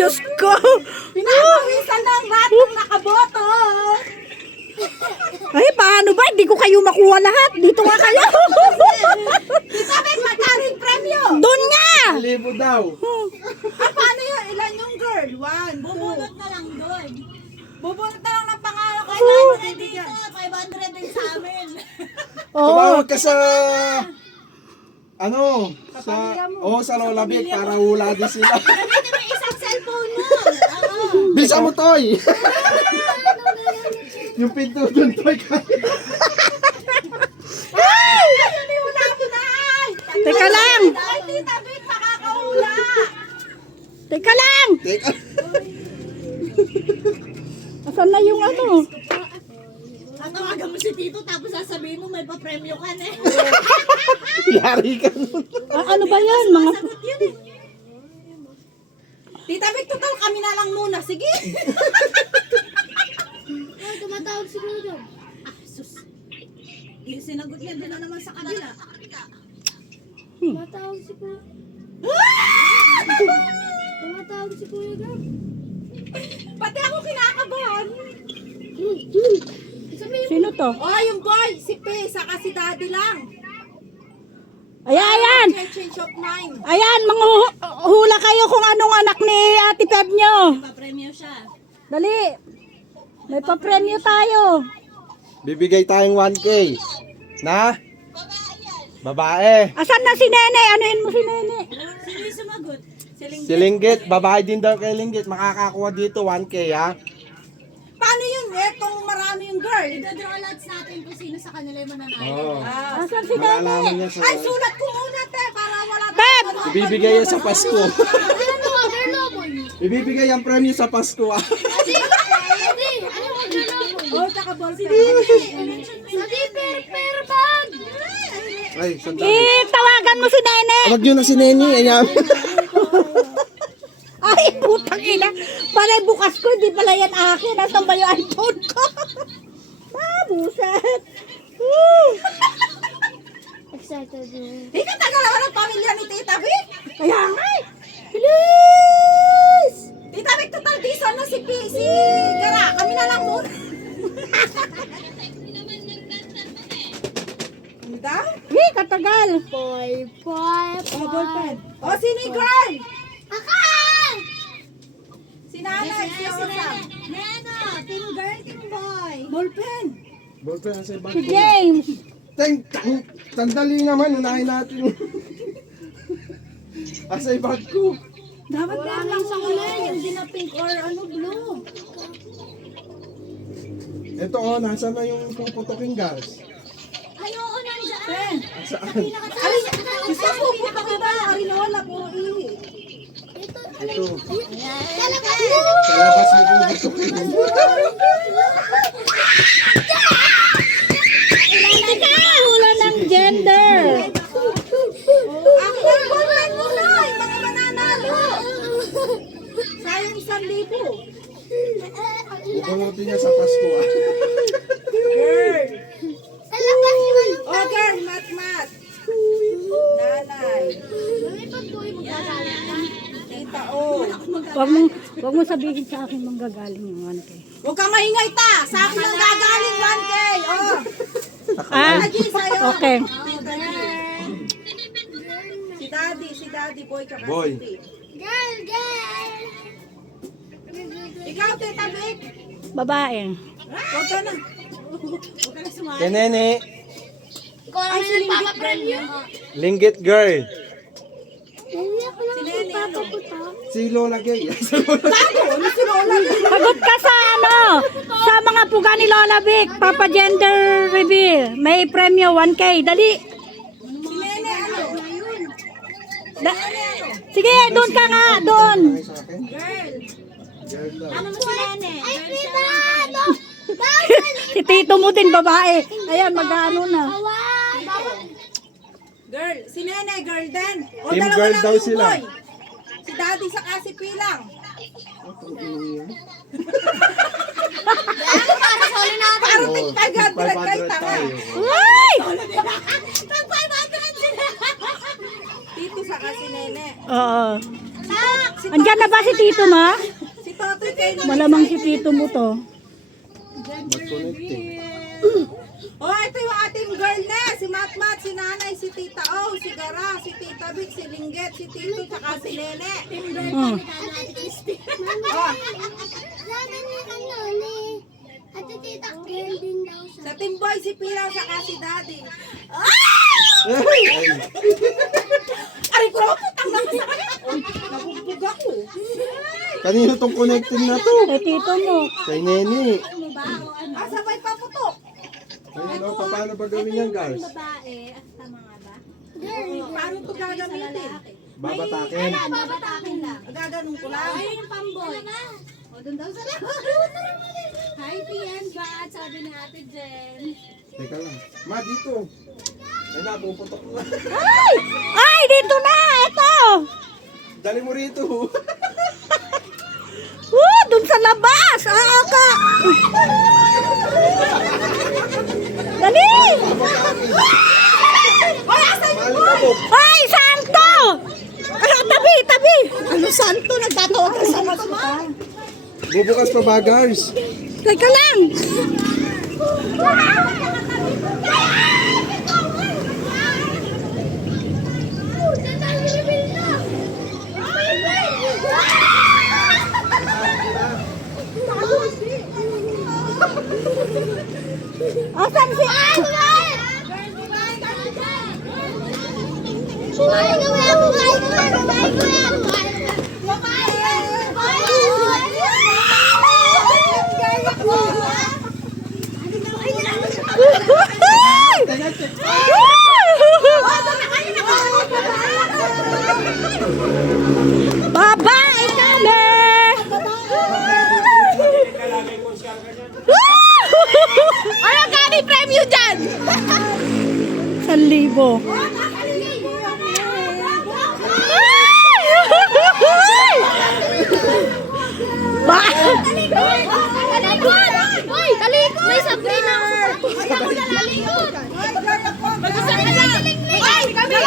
Diyos ko. Pinapawisan ng lahat ng nakaboto. Ay, paano ba? Hindi ko kayo makuha lahat. Dito nga kayo. Tita Bek, magkano yung premyo? Doon nga. Libo daw. Paano yun? Ilan yung girl? 1, 2. Bubunot na lang doon. Bubunot na lang ng pangalan ko. 500 dito, 500 din sa amin. Oo. Tumawag ka sa... Ano? Sa Lola Vic para hula din sila. Gamitin mo isang cellphone mo. Oo. Bisa mo, Toy! Yung pinto doon, Toy. Wala mo na ay! Teka lang. Ay, Tita Bek, makakahula. Teka lang. Teka. Asan na yung ano? Tatawagan mo si Tito tapos sasabihin mo may pa-premyo ka na. Yari ka nun. Ano ba yan? Mga... Sagot yun eh. Tita Bek, total kami na lang muna. Sige. Tumatawag si Ludo. Ah, sus. Yung sinagot niya doon na naman sa kabila. Tumatawag si Kuya. Tumatawag si Kuya Gab. Pati ako kinakabahan. Sino to? Oh, yung boy, si P, saka si Daddy lang. Ayan. Change of 9. Ayan, hula kayo kung anong anak ni Ate Peb nyo. Pa-premyo siya. Dali. May pa-premyo tayo. Bibigay tayong 1K. Na? Babae. Asan na si Nene? Anuin mo si Nene? Sino yung sumagot? Si Linggit. Babae din daw kay Linggit. Makakakuha dito 1K, ha? Paano yun? Kung marami yung girl. Idadraw lots natin kung sino sa kanila yung mananalo. Oo. Asan si Nene? Malalaman niya sa... Ay, sulat ko muna, te, para wala Peb! Ibibigay yan sa Pasko. Ibibigay ang premyo sa Pasko, ah. Oh, tsaka ball pen. Ay, sandali. Tawagan mo si Nene. Huwag nyo na si Neni. Ayan. Ay, putang ina. Palay bukas ko, hindi pala yan akin. Nasaan ba yung iPhone ko? Buset. Excited Di ka tagalawa ng pamilya ni Tita Bek. Kaya nga eh. Bilis! Tita Bek, total disa na si P. Si Gara, kami na lang muna. Ano daw? Hey, katagal. Boy. Oh, ball pen. Oh, sino yung girl? Si Nanay, si Osam. Neno, team girl, team boy. Ball pen. Ballpen na sa ibang Si James. Sandali naman. Unahin natin. Asa yung bag ko. Dapat na lang sa kulay. Hindi na pink or ano, blue. Ito, oh. Nasaan na yung puputoking gas? Ay, oo, nandiyan. Pen. Saan? Ay, gusto ko pupunta ko ba? Arinola, puro ihi. Ito. Talaga. Sa labas mo puputokin. Hula ng gender. Ang ball pen muna. Yung mga mananalo. Sayang 1,000. Bukunutin niya sa Pasko, ah. Girl. Talaga. Oh, girl, mat. Nanay. Tita, oh. Wag mo sabihin sa akin manggagaling yung 1K. Huwag kang maingay ta. Sa akin ang gagaling 1K. Oh. Lagi sa'yo. Okay. Si Daddy, boy, tsaka Boy. si Pete. Girl. Ikaw, Tita Bek. Babae. Huwag ka na. Kay Nene. Ikaw lang yung nagpapapremyo. Linggit girl. Si Nene, ano? Si Lola Gay. Sa Lola Gay. Ano si Lola? Sagot ka sa ano? Sa mga puga ni Lola Vic. Papa gender reveal. May premyo 1K. Dali. Si Nene, ano? Sige, doon ka nga. Doon. Ay, sa akin. Girl. Girl daw. Ano mo si Nene? Ay, Prita! Si tito mo din babae. Ayan, mag-ano na. Girl. Si Nene, girl din. O, Team dalawa girl lang daw yung sila. boy. Si Daddy saka si P lang. Parang Oo, 500 kay 500 tanga. tayo. Ay! Tito saka si Nene. Oo. Andyan na ba si Tito mo? Si Totoy kayo na. Malamang si Tito mo to. Mag-connecting. Oh, ito yung ating girl na. Si Matmat, si Nanay, si Tita O, si Gara, si Tita Vic, si Lingget, si Tito, tsaka si Nene. Oh. Oh, Sabi ni ano ni Ate Tita girl din daw siya. sa Team Boy, si Pira, tsaka si Daddy. Aray ko naman, putang naman sa kanya. Nabugbog ako. Kanino tong connecting na to? Kay Tito mo. Kay Nene. Ah, sabay paputok. Ayun o, paano ba gawin yan, guys? Babae, tama nga ba? Paano ito gagamitin? Babatakin. Babatakin lang. Gaganon ko lang. Ayun yung pamboy. O, dun daw sa Hi, PN Bat, sabi ni Ate Jen. Teka lang. Ma, dito. Ayun na, puputok na. Ay! Ay, dito na! Ito! Dali mo rito. Dun sa labas! Aka! Dali! Malibabok. Ay, santo! Tabi, tabi! Ano santo? Nagtatawag ka sa masma. Bubukas pa ba, guys? Teka lang! Asan si... Babae kami! Ano gani premyo dyan? 1,000. Hoy, talikod! May Sabrina! Ako na lalikod! Mag-usap ka na! Ay! Kami!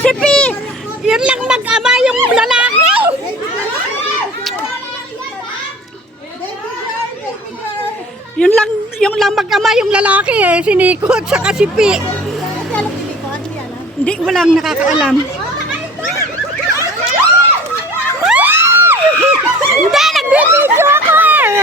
Si P, yun lang mag-ama yung lalaki. Yung lang mag-ama yung lalaki eh, si Nico at saka si P. Hindi, walang nakakaalam. Hindi, nagbibidyo ako eh.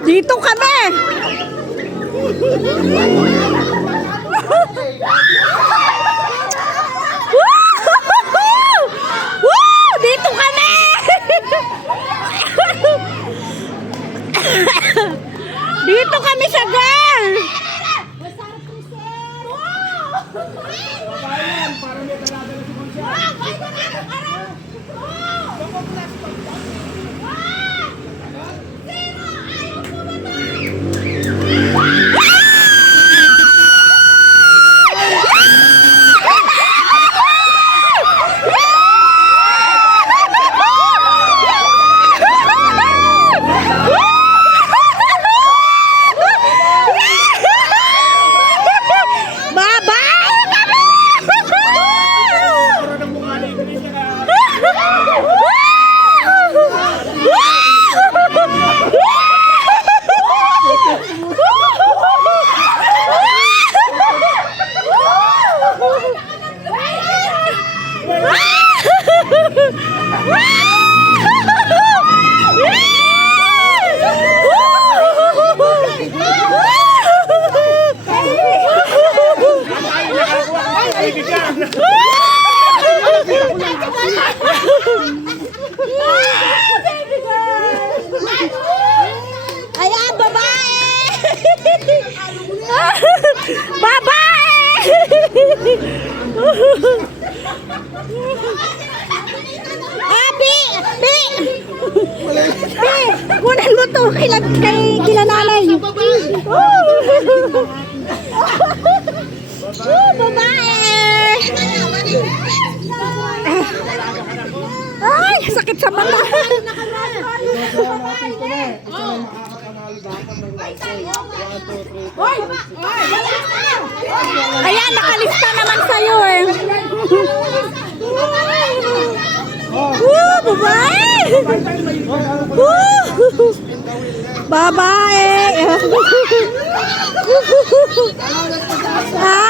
Dito kami! Woo! Dito kami! Dito kami sa girl! Bi! Bi! Bi! Kunin mo to kila nanay. Babae! Ay, sakit sa mata. Ayan, nakalista naman sa'yo eh. Babae! Babae! Ha?